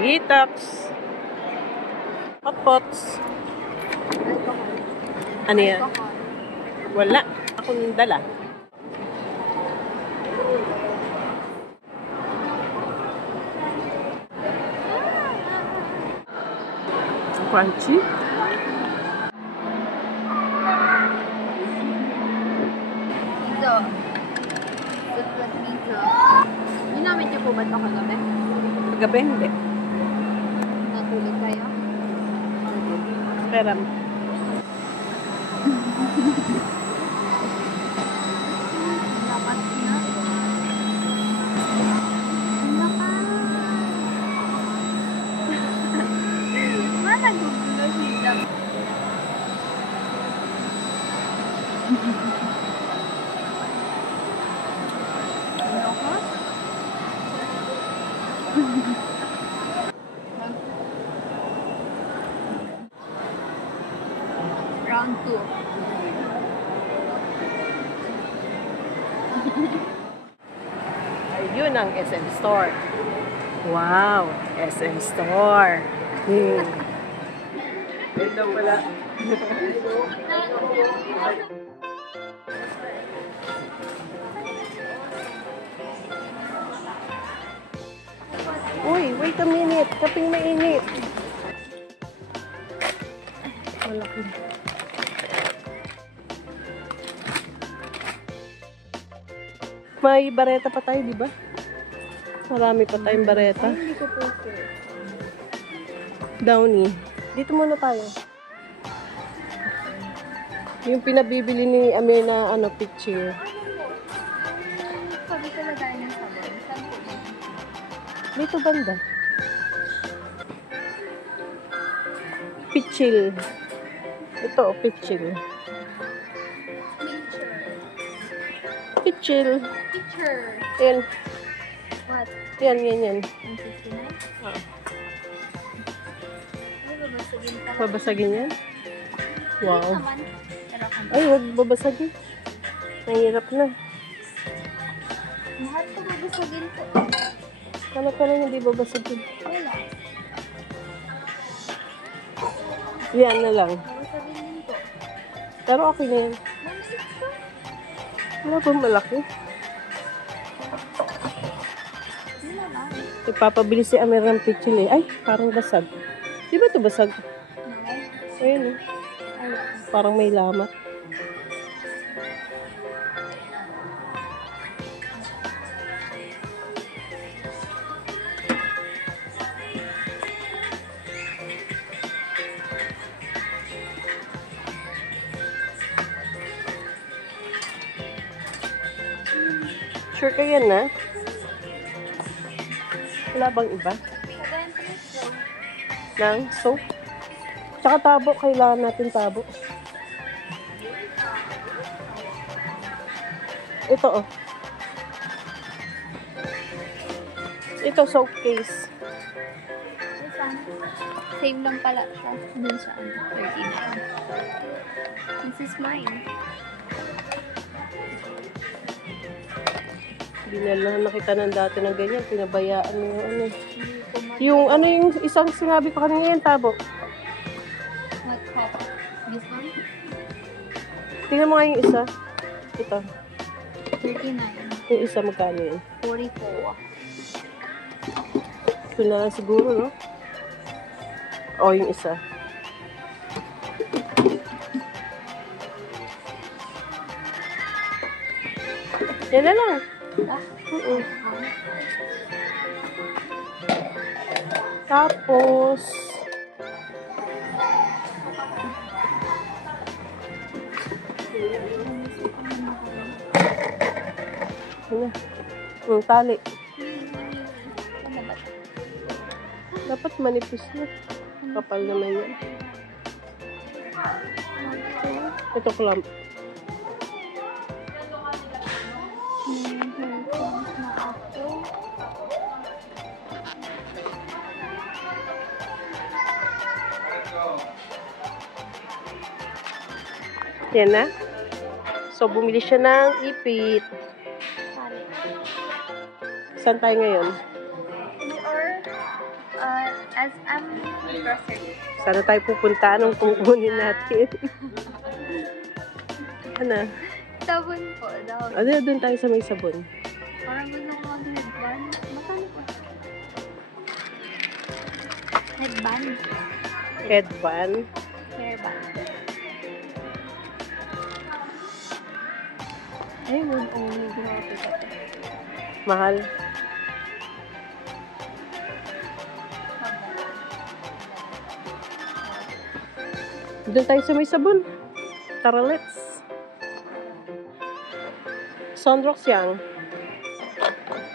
Detox. Hotpots. Ano yan? Wala. Akong dala. Crunchy. Ito. Ginamit niyo po ba ito kagabi? Kagabi, hindi. Natulog kayo? Pero, dapat na. Mana gugulo siya. Ano ka? Round 2. ayun ang SM Store. Wow! SM Store. Ito pala. Uy, wait a minute. Kaping mainit. Malaki. May bareta pa tayo, di ba? Marami pa tayong bareta. Hindi ko po sure. Downy. Dito muna tayo. Yung pinabibili ni Amir na picture. Sabi ko na tayo ng sabon. Saan po ba? Dito banda. Pichil. Ito, pichil. Picture. Pichil. Picture. Yan. What? Yan, yan, yan. 159? Ah. Ay, babasagin ka. Babasagin yan? Wow. Naman. Pero kung Ay, huwag babasagin. Mahirap na. lahat ko babasagin ko. Kala pa lang hindi babasagin. Wala. Yan na lang. Babasagin din ko. Pero okay na yan. Mamsik ko. Wala pa malaki. Wala lang. Ipapabili si Amir ng pichil eh. Ay, parang basag. Di ba ito basag? No. Ayun eh. Ay, Parang may lamat. Sure ka yan na? Wala bang iba? Nang soap? Tsaka tabo. Kailangan natin tabo. Ito oh. Ito soap case. same lang pala siya. Dun sa 39. This is mine. Hindi na lang nakita ng dati ng ganyan. Pinabayaan mo yung yung isang sinabi ko kanina yung tabo. What cup? This one? Tingnan mo nga yung isa. Ito. 39. Yung isa magkano yun? 44. Ito na lang siguro, no? O, yung isa. Yan na lang. Tapos, ano? Yung tali. Dapat manipis na. Kapal naman yan. Ito clamp. Yan na. So, bumili siya ng ipit. Saan tayo ngayon? We are at As grocery. Sana tayo pupunta nung kukunin natin. Ano? Sabon po daw. Ano, doon tayo sa may sabon. Parang gusto ko mag-headband. Makano po? Headband. Headband. Hairband. Ay, wag only. Grabe ka. Mahal. Doon tayo sa may sabon. Tara, let's. Sunrocks yan.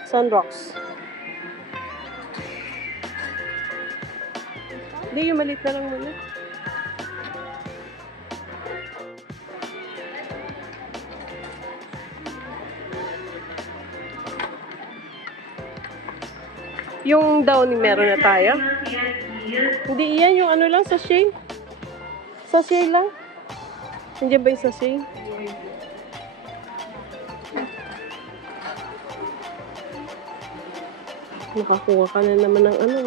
Sunrocks. Hindi, yung maliit na lang muna. Yung downy meron na tayo. Hindi yan, yung ano lang, sachet. Sachet lang. Nandiyan ba yung sachet? Nakakuha ka na naman ng ano.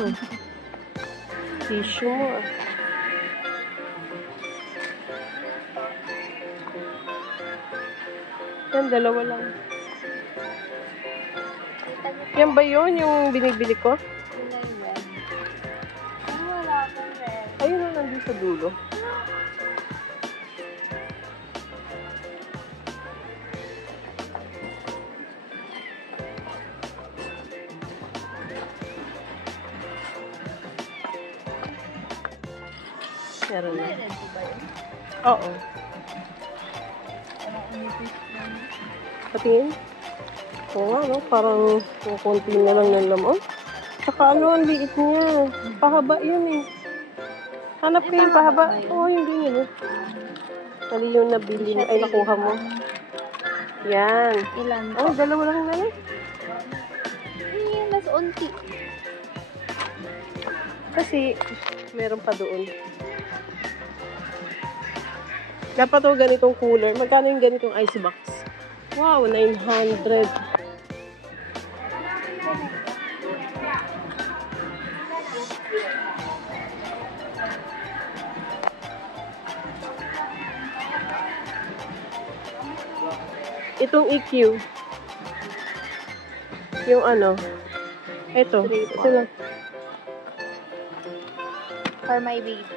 Tissue mo ah. Yan, dalawa lang. Yan ba yun, yung binibili ko? Kulay red. Ay, wala akong red. Ayun na, nandun sa dulo. Meron na. Kulay red po ba yun? Oo. Parang umipis lang. Patingin? Oo nga, no? Parang konti na lang ng laman. Tsaka ano, ang liit niya. Pahaba yun eh. Hanap ko yung pahaba. Oo, yung ganyan eh. Mali yung nabili mo. Ay, nakuha mo. Yan. Ilan Oh, po? dalawa lang na lang. Ay, mas unti. Kasi, meron pa doon. Dapat o ganitong cooler. Magkano yung ganitong ice box? Wow, 900. Itong EQ. Yung ano. Ito. Ito lang. For my baby.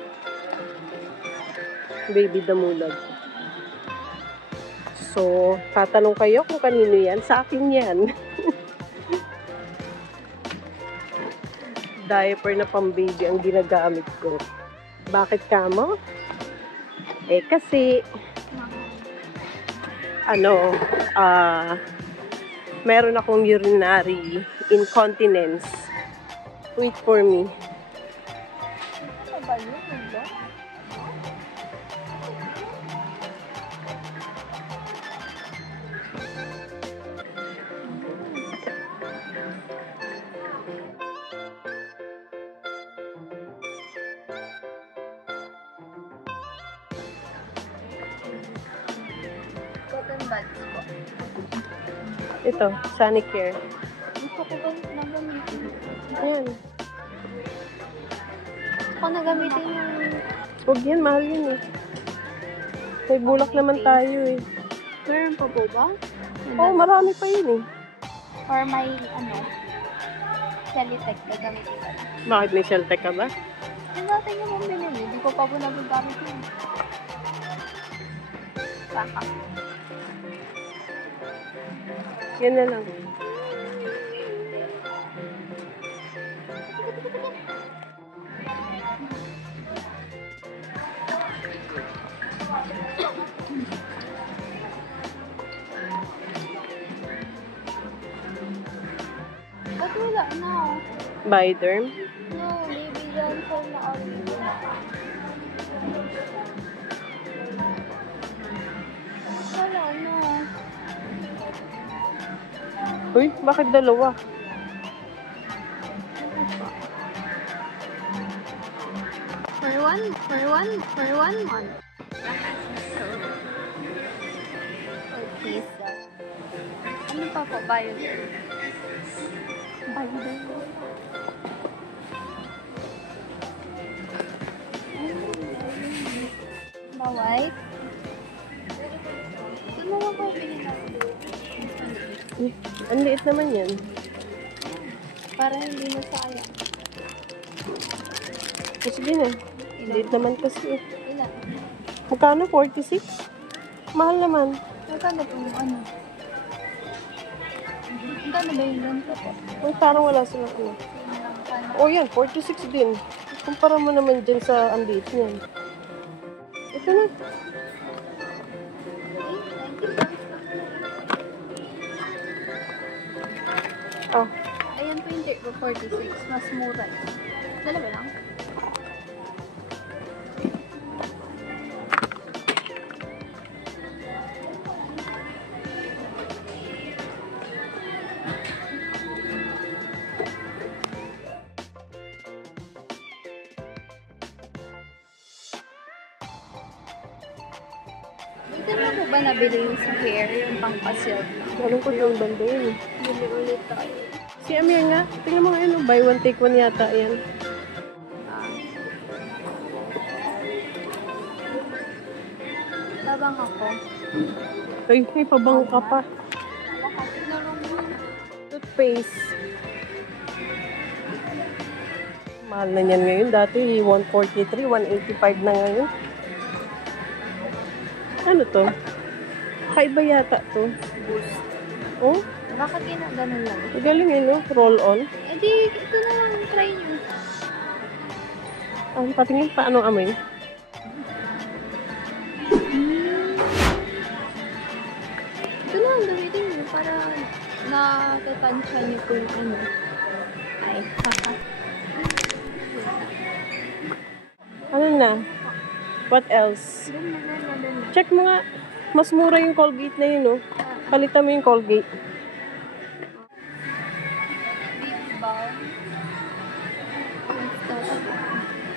Baby Damulag. So, tatanong kayo kung kanino yan. Sa akin yan. Diaper na pang-baby ang ginagamit ko. Bakit kamo? Eh, kasi, ano, meron akong urinary incontinence. Wait for me. Ano ba yun? Ano? Cotton buds po. Ito, Sanicare. Gusto ko ba nagamitin? Yan. Ako nagamitin yung... Huwag yan, mahal yun eh. May bulak naman tayo eh. Meron pa po ba? Oo, marami pa yun eh. Or may, ano, Celitec gagamitin ko. Bakit may Celtec ka ba? Yung dati yung mong binili, hindi ko pa po nagagamit yun. Baka. Yan na lang. Ba't wala na? Bioderm. No, Baby Johnson na olive na. Wala na. Uy, bakit dalawa? For one month. Okay, so. Ano pa po? Bioderm. Bioderm. white. Ito na lang kayo bilhin natin. Ang liit naman yan. Para hindi na sayang. Sige na. Liit naman kasi. Ilan? Magkano? 46? Mahal naman. Magkano po yung ano? Magkano ba yung ganito po? Ay, parang wala silang ano. Oh, yan. 46 din. Kumpara mo naman dyan sa ang liit niyan. Ito na. Oh. Ayan po yung tape 46. Mas mura yun. Dalawa lang? Ito na po ba nabili yung sa hair? Yung pang-pasilk? Alam ko yung banda yun. Bili ulit tayo. Si Amir nga. Tingnan mo nga yun. Buy one, take one yata. Yan. Labang ako. Ay, may pabango ka pa. Toothpaste. Mahal na yan ngayon. Dati 143, 185 na ngayon. Ano to? Kaiba yata to. Boost. Oh, Bakit ganun lang? galing eh, no? Roll on. Eh di, ito na lang. Try nyo. Ang patingin pa anong amoy? Ito na lang gamitin nyo para natatansya nyo kung ano. Ay, haha. Ano na? What else? Doon na. Check mo nga. Mas mura yung Colgate na yun, no? Palitan mo yung Colgate. Big balm.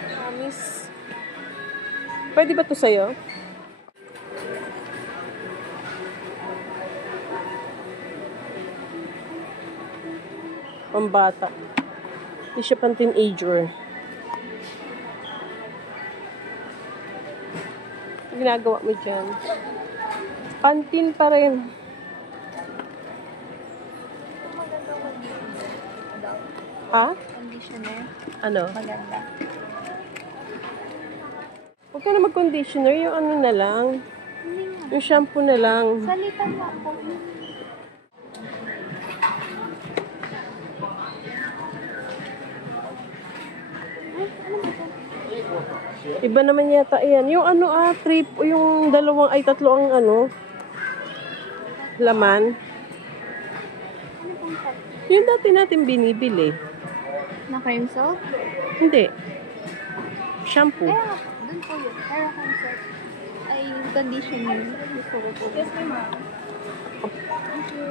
Promise. Pwede ba to sa'yo? Pambata. Hindi siya pang teenager. Ginagawa mo dyan. Pantin pa rin. Ha? Conditioner. Ano? Maganda. Huwag ka na mag-conditioner. Yung ano na lang. Hindi nga. Yung shampoo na lang. Salitan na ako. Iba naman yata yan. Yung ano trip, yung dalawang ay tatlo ang ano, laman. Ano pong salt? Yung dati natin binibili. Na cream salt? Hindi. Shampoo. Kaya, dun po yun. Pero cream salt. Ay, conditioner. Gusto ko po. Yes, ma'am. Thank you.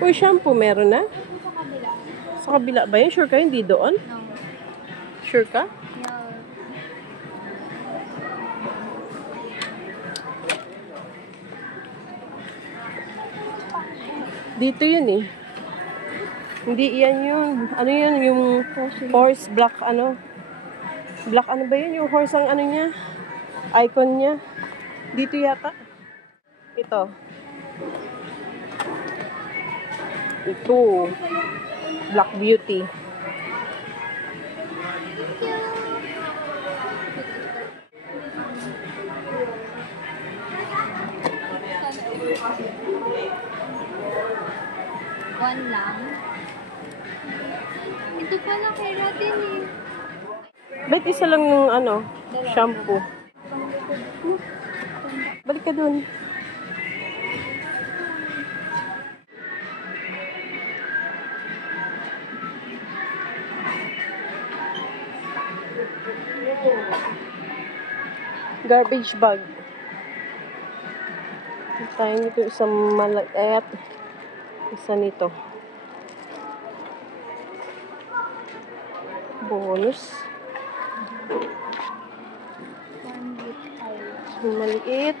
Uy, shampoo meron na? Sa kabila. Sa kabila ba yun? Sure ka? Hindi doon? No. Sure ka? Yeah. Dito yun eh. Hindi yan yung, ano yun, yung horse black, ano. Black ano ba yun? Yung horse ang ano niya? Icon niya. Dito yata. Ito. Ito. Black Beauty. One lang. Ito pala kay natin eh. Ba't isa lang yung ano, shampoo? Balik ka dun. Garbage bag. Tayo nito isang maliit. Isa nito. Bonus. One with oil. Maliit.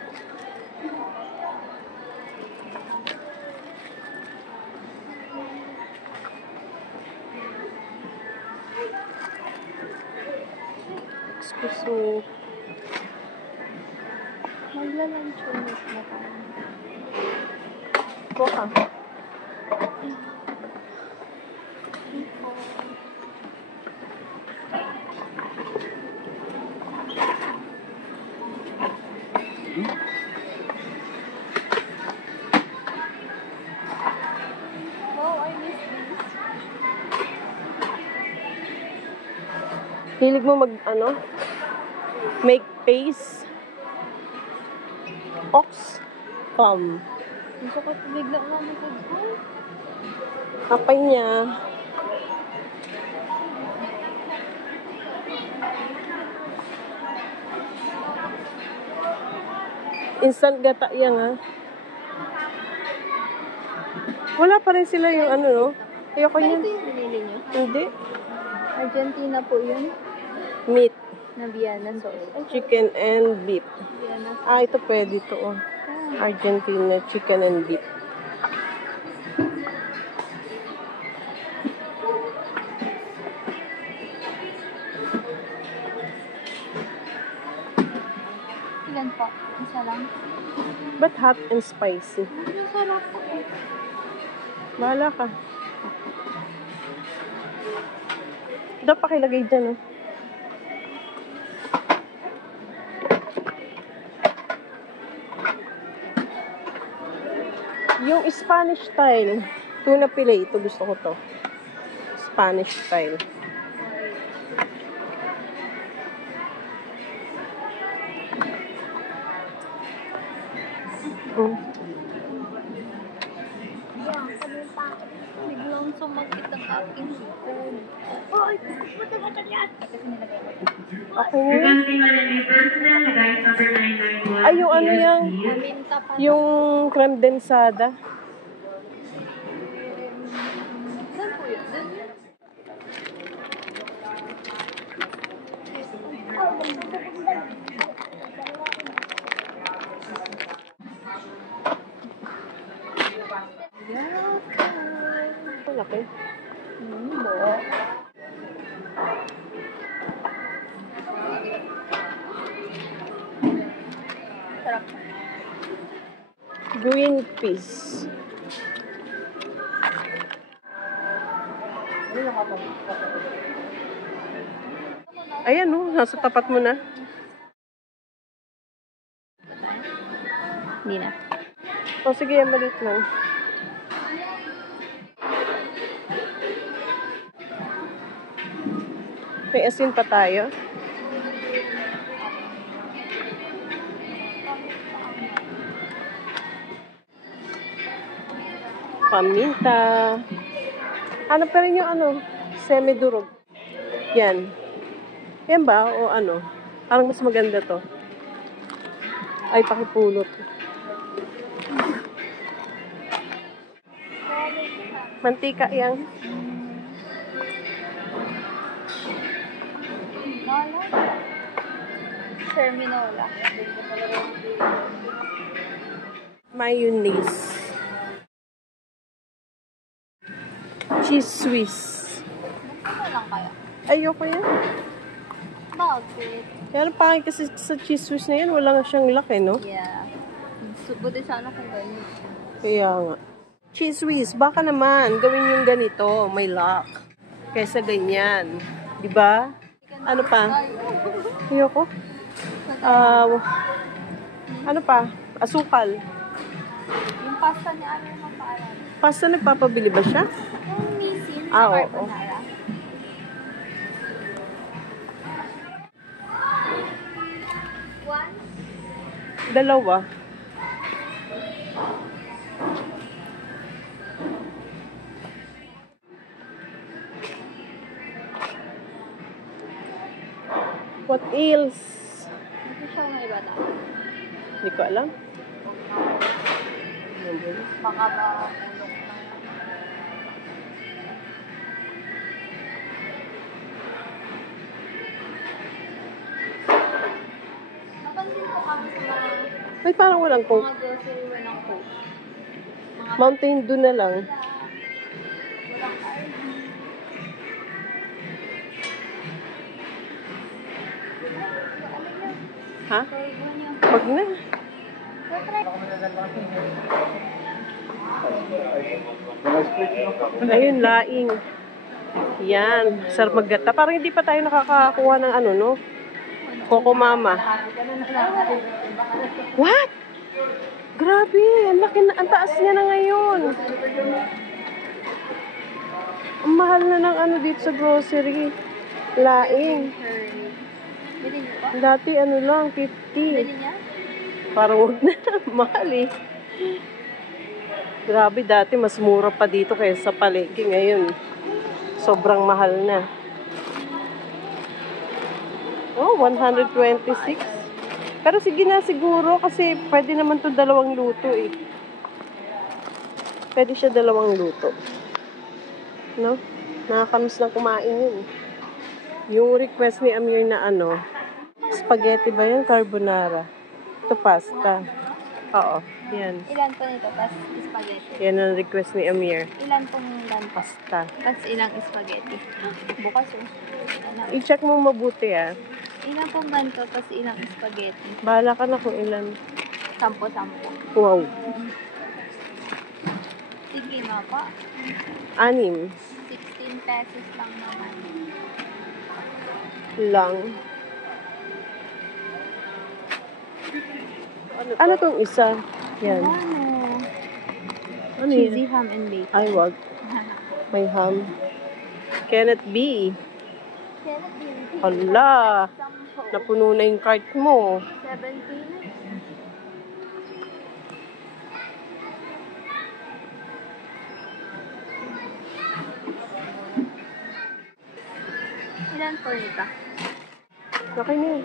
Excuse me. Magla-lunch ulit na tayo. Buka. Oh, I miss this. Hilig mo make face. Ox. Gusto ko bigla nga mag-good. Kapay niya. Instant gata yan, ha? Wala pa rin sila yung no? Ayoko Ito yun. yung pinili nyo? Hindi. Argentina po yun. Meat. Na Vienna sauce. Ay, Chicken and beef. Vienna sauce. Ah, ito pwede to, oh. Argentina chicken and beef. Ilan po? Isa lang? But hot and spicy. Ang sarap po eh. Bahala ka. Ito pakilagay dyan, oh. Yung Spanish style, tuna fillet, ito gusto ko to. Spanish style. Yan, kanita. Biglang sumakit ang aking likod. Ay, pupunta ka dyan yan. Kasi nilagay ko. Okay na yun. Requesting on any personnel, the guys number 991. Ay, yung ano yan? Paminta pa. Yung creme densada. Saan po yun? Doon yun? Malaki. Bo. Sarap. Green peas. Ayan, oh. Nasa tapat mo na. Hindi na. O, sige, maliit lang. May asin pa tayo. Paminta. Ano pa rin yung semi-durog. Yan. Yan ba? O ano? Parang mas maganda to. Ay, pakipulot. Mantika yan. Nala. Terminola. Mayonnaise. Cheese Swiss. Ano lang kaya? Ayoko yan. Bakit? Kaya pangit kasi sa cheese Swiss na yan, wala nga siyang laki, no? Yeah. Buti sana kung ganyan. Kaya nga. Cheese Swiss, baka naman gawin yung ganito, may lock. Kaysa ganyan. Diba? Ano pa? Ayoko. Ano pa? Asukal. Yung pasta ni Ano naman paalam. Pasta nagpapabili ba siya? Yung misin. Ah, oo. Carbonara. One. Dalawa. What else? Hindi siya may bata. Hindi ko alam. Baka ba ulong na. Napansin ko kami sa mga Ay, parang walang coke. grocery where ng Coke. Mga Mountain Dew na lang. walang ID. Ha? Turbo niya. Wag na. Ayun, laing. Yan. Sarap maggata. Parang hindi pa tayo nakakakuha ng ano, no? Coco Mama. What? Grabe. Ang laki na, ang taas niya na ngayon. Ang mahal na ng ano dito sa grocery. Laing. Bili niyo ba? Dati ano lang, 50. Bili niya? Parang huwag na. Mahal eh. Grabe, dati mas mura pa dito kaysa sa palengke. Ngayon, sobrang mahal na. Oh, 126. Pero sige na siguro kasi pwede naman to dalawang luto eh. Pwede siya dalawang luto. No? Nakakamiss lang kumain yun. Yung request ni Amir na ano, spaghetti ba yun? Carbonara. Ito pasta. Oo, yan. Ilan po nito? Pas spaghetti. Yan ang request ni Amir. Ilan pong lanpas? Pasta. Pas ilang spaghetti? Bukas oh. Ano? I-check mo mabuti ah. Ilan pong ganito? Pas ilang spaghetti? Bahala ka na kung ilan. 10-10. Wow. Sige, mapa. 6 16 pesos lang naman. lang. Ano tong isa? Yan. Ano? Ano Cheesy yun? ham and bacon. Ay, wag. May ham. Cannot be. Hala. Napuno na yung cart mo. 17. Ilan po nito? Okay na yun.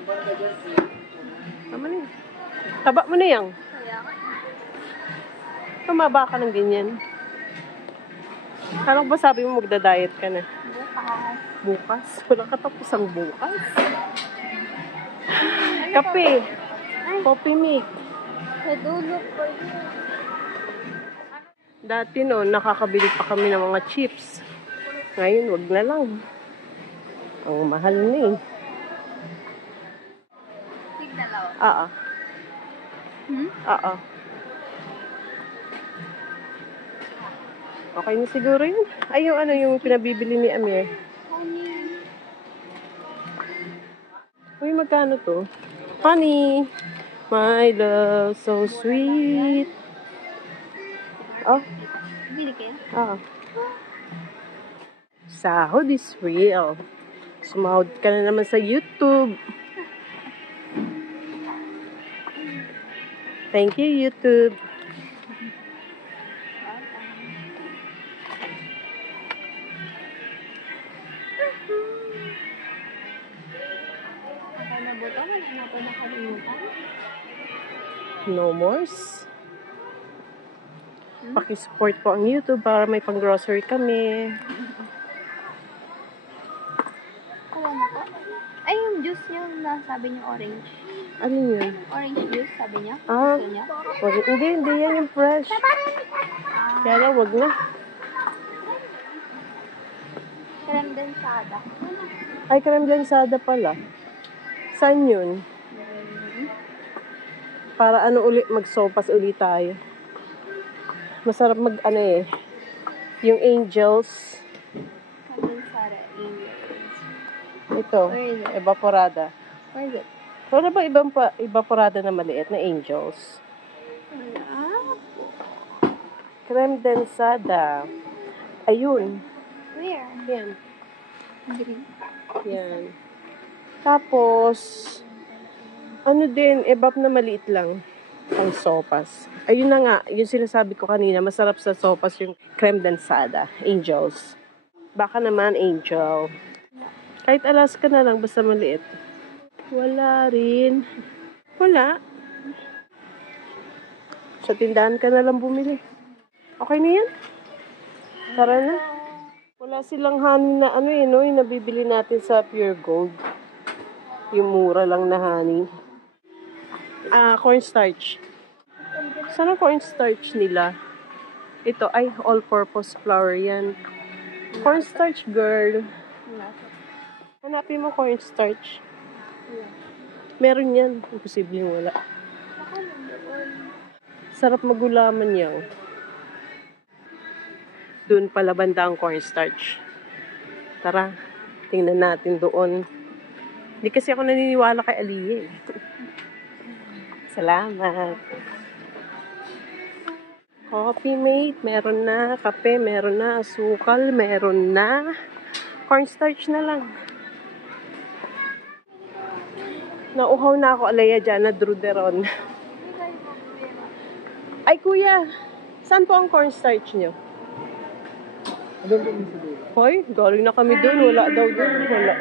Tama na yun. Taba mo na yan. Kaya nga. Tumaba ka ng ganyan. Kala ko ba sabi mo magda-diet ka na? Bukas. Bukas? Wala ka tapos ang bukas. Kape. Coffee milk. Sa dulo po yun. Dati no, nakakabili pa kami ng mga chips. Ngayon, wag na lang. Ang mahal na eh. Tigdalaw. Oo. Hmm? Oo. Okay na siguro yun. Ay, yung ano, yung pinabibili ni Amir. Honey. Uy, magkano to? Honey. My love, so sweet. Oh, Bili kayo? oo. Sahod is real. Sumahod ka na naman sa YouTube. Thank you, YouTube. Ako na buto. Wala na po nakalimutan. No mores. Pakisupport po ang YouTube para may pang-grocery kami. Wala na po. Ay, yung juice niyo na sabi niyo orange. Ano yun? Orange juice, sabi niya. Ah, Gusto niya. hindi yan yung fresh. Kaya lang, wag na. Creme densada. Ay, creme densada pala. Saan yun? Para ano ulit, mag-sopas ulit tayo. Masarap mag, ano eh, yung Angels. Creme densada. Ito, Where is it? evaporada. Where is it? Wala ba ibang evaporada na maliit na Angels? Wala. Creme densada. Ayun. Where? Yan. Green. Yan. Tapos, ano din, evap na maliit lang. Ang sopas. Ayun na nga, yung sinasabi ko kanina, masarap sa sopas yung creme densada. Angels. Baka naman Angel. Kahit Alaska na lang, basta maliit. Wala rin. Wala. Sa tindahan ka na lang bumili. Okay na yan? Tara na. Wala silang honey na ano eh, no? Yung nabibili natin sa Pure Gold. Yung mura lang na honey. Cornstarch. Saan ang cornstarch nila? Ito, ay, all-purpose flour yan. Cornstarch, girl. Wala. Hanapin mo cornstarch. Meron yan. Imposibleng wala. Baka nandoon. Sarap magulaman yan. Doon pala banda ang cornstarch. Tara, tingnan natin doon. Hindi kasi ako naniniwala kay Aliyah eh. Salamat. Coffee mate, meron na. Kape, meron na. Asukal, meron na. Cornstarch na lang. Nauhaw na ako, Aliyah, dyan na druderon. Ay, kuya, saan po ang cornstarch nyo? Hoy, galing na kami doon. Wala daw doon. Wala.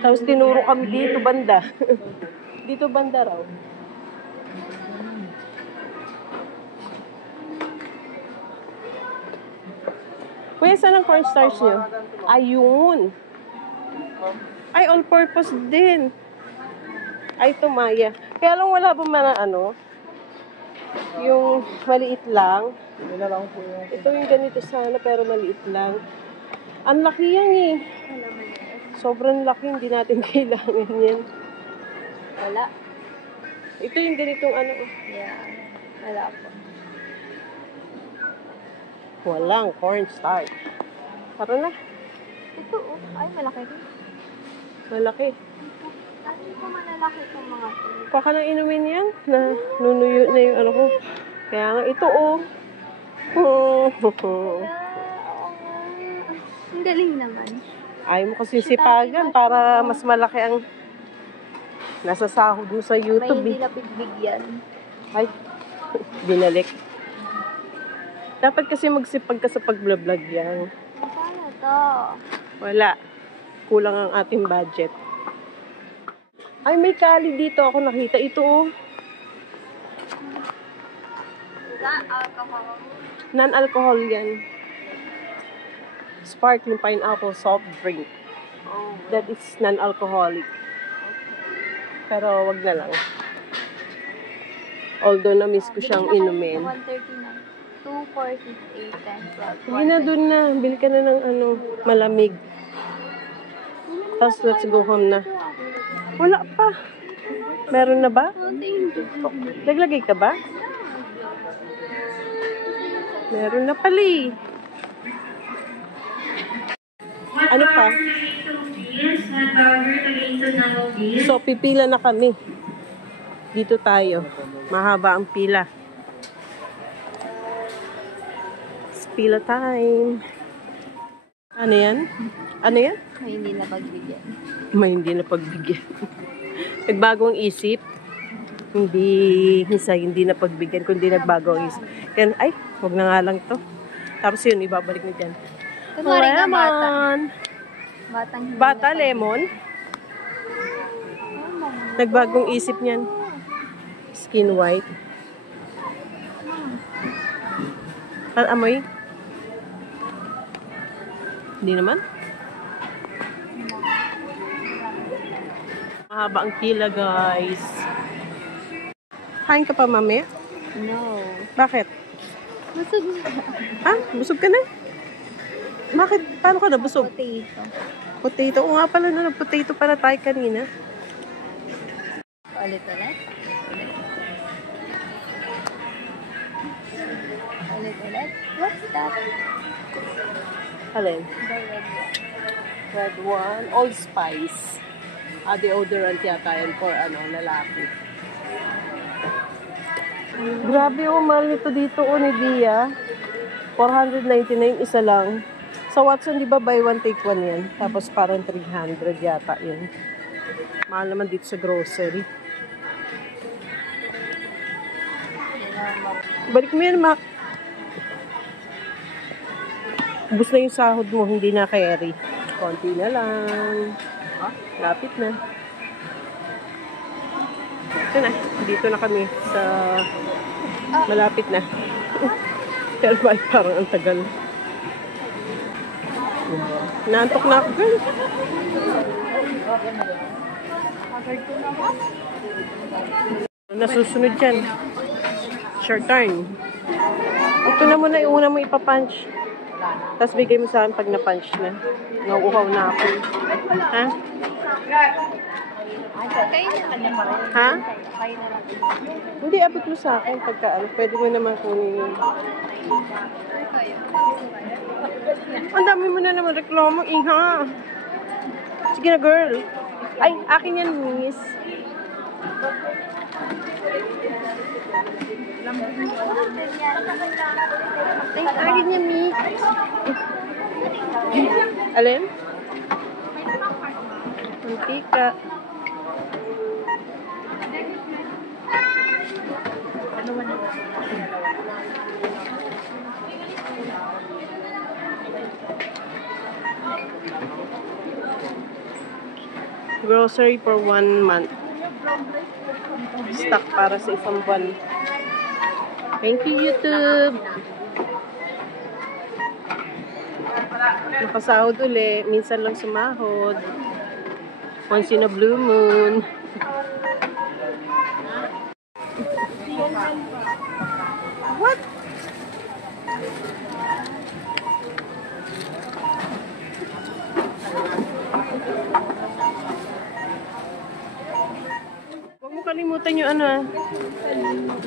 Tapos tinuro kami dito banda. Dito banda raw. Kuya, saan ang cornstarch nyo? Ayun. Ay, all-purpose din. Ay, tumaya. Kaya lang wala ba man ano? Yung maliit lang. Ito yung ganito sana pero maliit lang. Ang laki yan eh. Sobrang laki. Hindi natin kailangan yan. Wala. Ito yung ganitong ano. Yeah. Wala po. Walang cornstarch. Tara na. Ito, oh. Ay, malaki rin. Malaki. Hindi ko malalaki itong mga ito. Kuha ka nang inumin yan. Na nunuyo na yung ano ko. Kaya nga ito oh. Oo nga. Ang galing naman. Ayaw mo kasi sipagan para mas malaki ang nasa sahod mo sa May YouTube. hindi napigbig yan. Ay, binalik. Dapat kasi magsipag ka sa pag-vlog yan. Paano to? Wala. Kulang ang ating budget. Ay, may kali dito ako nakita. Ito oh. Alcohol. Non-alcohol yan. Sparkling pineapple soft drink. Oh. That is non-alcoholic. Pero wag na lang. Although na-miss ko siyang inumin. 139. 2, 4, 6, 8, 10, 12. Hindi na dun na. Bili ka na ng ano, malamig. Tapos let's go home na. Wala pa. Meron na ba? Naglagay ka ba? Meron na pala eh. Ano pa? So, pipila na kami. Dito tayo. Mahaba ang pila. It's pila time. Ano yan? Ano yan? May hindi na pagbigyan. May hindi na pagbigyan. Nagbagong isip. Hindi na pagbigyan, kundi nagbago ang isip. Yan, ay, wag na nga lang to. Tapos yun, ibabalik mo dyan. Kunwari nga bata. Lemon. Batang hindi Bata, na lemon. Nagbagong isip niyan. Skin white. Ang amoy? Hindi naman. Mahaba ang pila, guys. Kain ka pa, mamaya? No. Bakit? Busog na. Ha? Busog ka na? Bakit? Paano ka na busog? Potato. Potato. O nga pala na, potato para tayo kanina. Ulit-ulit. Ulit-ulit. What's that? Alin? The red one. Red one. Old Spice. Deodorant yata yan for lalaki. Grabe mahal nito dito ni Dia. 499 isa lang. Sa Watson, di ba buy one take one yan? Tapos parang 300 yata yun. Mahal naman dito sa grocery. Balik mo yan, Mac. Ubus na yung sahod mo, hindi na carry. Konti na lang. Lapit na. Ito na. Dito na kami sa malapit na. Pero ba, parang ang tagal. Naantok na ako, girl. Nasusunod dyan. Short turn. Ito na muna, yung una mo ipapunch. Tapos bigay mo sa akin pag na-punch na. Nauuhaw na ako. Ha? Kayo na lang. Ha? Kayo na lang. Hindi, abot mo sa akin pagka ano. Pwede mo naman kunin yun. Kayo. Ang dami mo na naman reklamo, iha. Sige na, girl. Ay, akin yan, miss. Ay, akin yan, miss. Alin? Mantika. Grocery for 1 month. Stock para sa isang buwan. Thank you, YouTube. Nakasahod uli. Minsan lang sumahod. Once in a blue moon. What? Huwag mo kalimutan yung ano,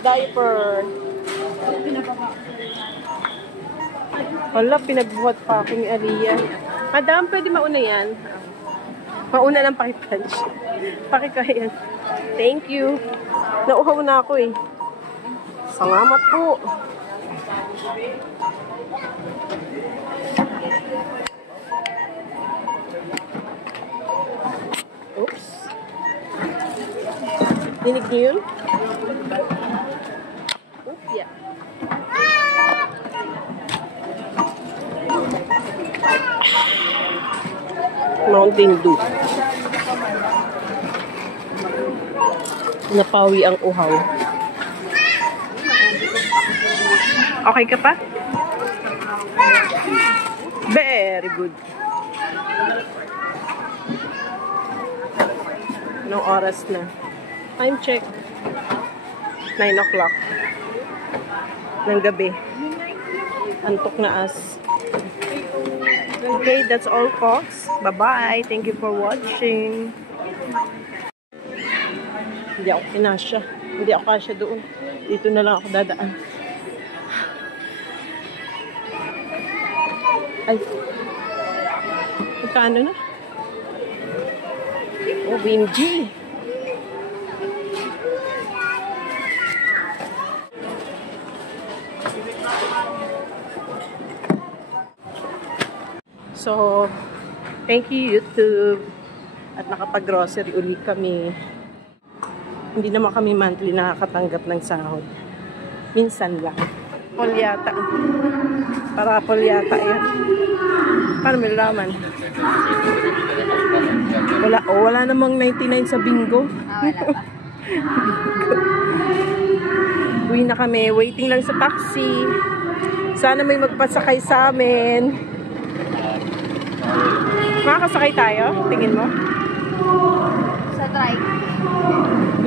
diaper. Wala, pinagbuhat pa ako ni Aliyah. Madam, pwede mauna yan. Mauna lang paki-punch. Pakikayan. Thank you. Nauhaw na ako eh. Salamat po. Oops. Dinig niyo yun? Oops, yeah. Mountain Dew. Napawi ang uhaw. Okay ka pa? Very good. Anong oras na? Time check. 9 o'clock. Ng gabi. Antok na as. Okay, that's all folks. Bye-bye. Thank you for watching. Hindi ako kinasya. Hindi ako kasya doon. Dito na lang ako dadaan. Ay. Magkano na? Oh, BMG. So, thank you YouTube. At nakapag-grocery uli kami. Hindi naman kami monthly nakakatanggap ng sahod. Minsan lang. Polyata. Para polyata yan. Paano may laman? Wala namang 99 sa bingo. Uwi na kami. Waiting lang sa taxi. Sana may magpasakay sa amin. Makakasakay tayo? Tingin mo? Sa trike.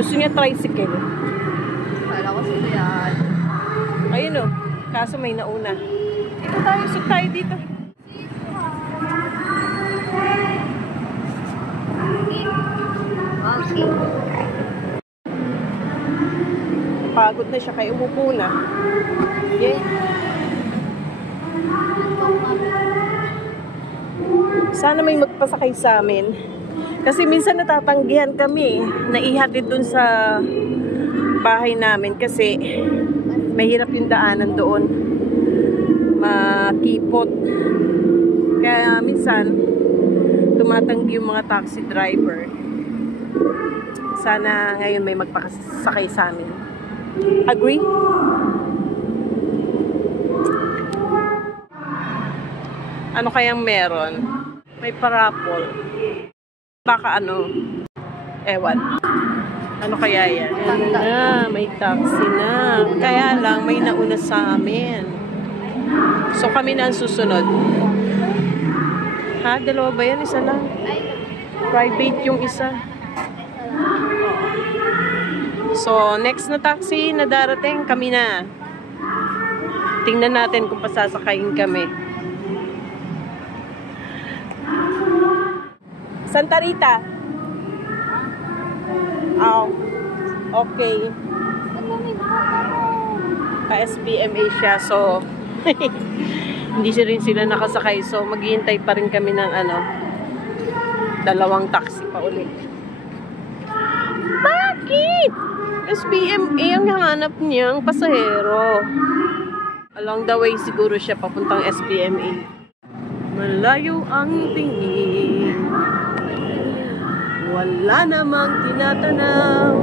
Gusto niya tricycle. Kala ko sila yan. Ayun o. Kaso may nauna. Dito tayo. Suk tayo dito. Okay. Pagod na siya kaya umupo na. Yay. Sana may magpasakay sa amin. Kasi minsan natatanggihan kami. Naihatid dun sa bahay namin kasi mahirap yung daanan doon. Makipot. Kaya minsan tumatanggi yung mga taxi driver. Sana ngayon may magpasakay sa amin. Agree? Ano kayang meron? May parapol. Baka ano? Ewan. Ano kaya yan? Yan na, may taxi na. Kaya lang, may nauna sa amin. So kami na ang susunod. Ha? Dalawa ba yan? Isa lang. Private yung isa. So, next na taxi na darating, kami na. Tingnan natin kung pasasakayin kami. Santa Rita. Aw. Okay. Ang dami na. Pa-SPMA siya, so hindi siya rin sila nakasakay. So, maghihintay pa rin kami ng dalawang taxi pa ulit. Bakit? SPMA ang hanap niyang pasahero. Along the way siguro siya papuntang SPMA. Malayo ang tingin. Wala namang tinatanaw.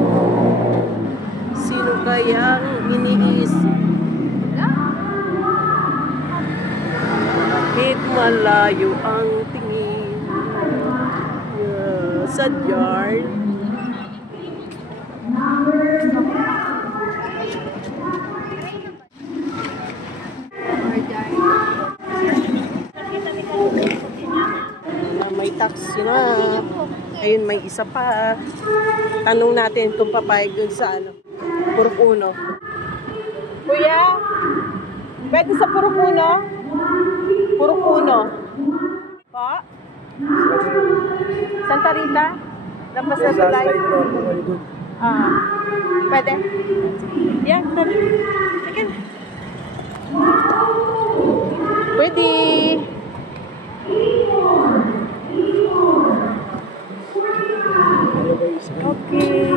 Sino kayang iniisip? Bakit malayo ang tingin? Sadyard. May taxi na. Ayun, may isa pa. Tanong natin kung papayag dun sa Purok Uno. Kuya, pwede sa Purok Uno? Purok Uno. Pa? Santa Rita? Lampas na tulay? Pwede? Yan, tali. Sige. Pwede. Okay.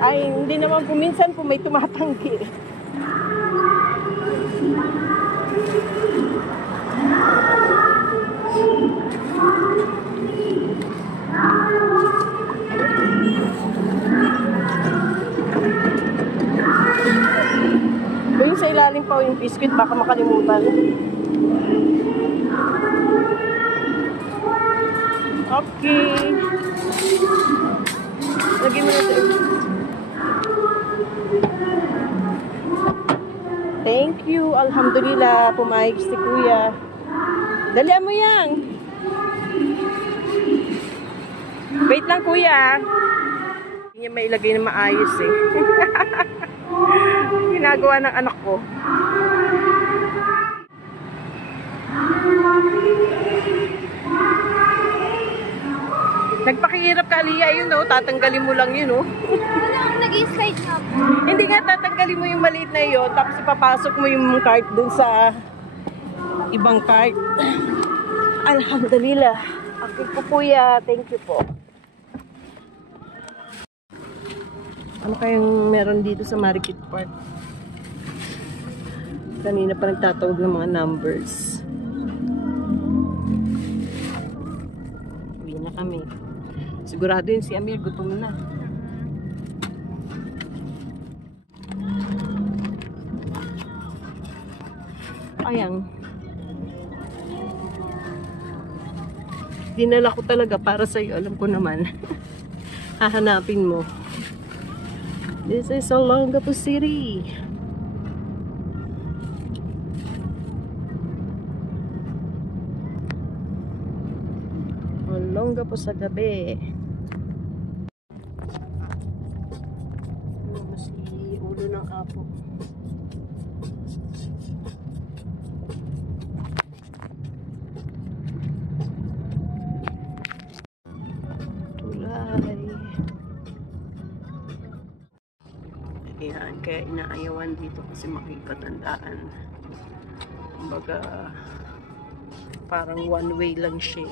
Ay, hindi naman po minsan po may tumatanggi. Yung sa ilalim pa yung biscuit, baka makalimutan. Okay. Lagyan mo na ito. Thank you. Alhamdulillah. Pumayag si Kuya. Dalihan mo yan. Wait lang, Kuya. Hindi niya mailagay na maayos eh. Ginagawa ng anak ko. Nagpakihirap ka, Aliyah, yun tatanggalin mo lang yun Wala akong nag-slide nga po. Hindi nga, tatanggalin mo yung maliit na yun, tapos ipapasok mo yung cart dun sa ibang cart. Alhamdulillah. Okay po, Kuya. Thank you po. Ano kayang meron dito sa Marikit Park? Kanina pa nagtatawag ng mga numbers. Uwi na kami. Sigurado yun si Amir, gutom na. Ayan. Dinala ko talaga para sa'yo. Alam ko naman. Hahanapin mo. This is Olongapo City. Olongapo sa gabi. Si ulo ng apo. Ayan, kaya inaayawan dito kasi makikatandaan. Kumbaga, parang one way lang siya.